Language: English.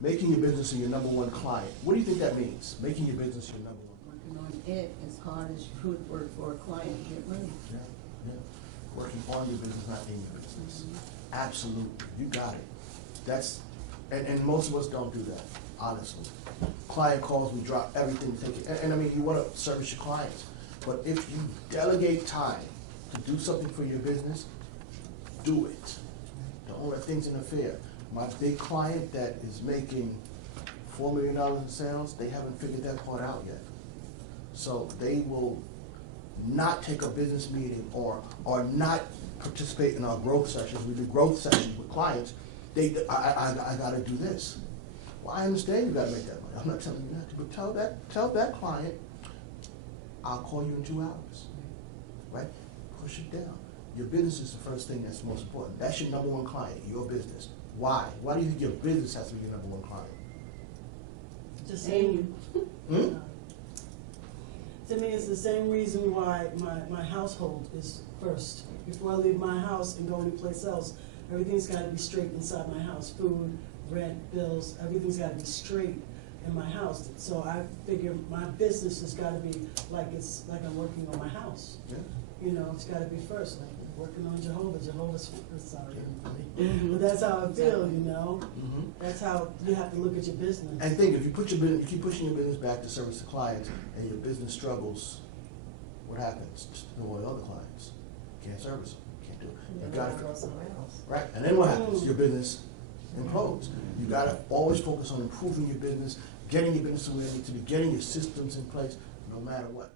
Making your business your number one client. What do you think that means? Making your business your number one. Working on it as hard as you could work for a client to get money. Yeah, yeah. Working on your business, not in your business. Absolutely, you got it. That's, and most of us don't do that, honestly. Client calls, we drop everything to take it. And I mean, you want to service your clients, but if you delegate time to do something for your business, do it. Don't let things interfere. My big client that is making $4 million in sales, they haven't figured that part out yet. So they will not take a business meeting or not participate in our growth sessions. We do growth sessions with clients. I gotta do this. Well, I understand you gotta make that money. I'm not telling you not to, but tell that client, I'll call you in 2 hours, right? Push it down. Your business is the first thing that's most important. That's your number one client, your business. Why? Why do you think your business has to be your number one client? The same. To me, it's the same reason why my household is first. Before I leave my house and go anyplace else, everything's got to be straight inside my house. Food, rent, bills, everything's got to be straight in my house. So I figure my business has got to be like it's like I'm working on my house. Yeah. You know, it's got to be first, like working on Jehovah's first, sorry. But that's how I feel, you know. That's how you have to look at your business. And think, if you put your business, you keep pushing your business back to service the clients, and your business struggles, what happens to all the other clients? You can't service them. You can't do it. You got to go somewhere else. Right, and then what happens? Your business implodes. You got to always focus on improving your business, getting your business where it needs to be, getting your systems in place, no matter what.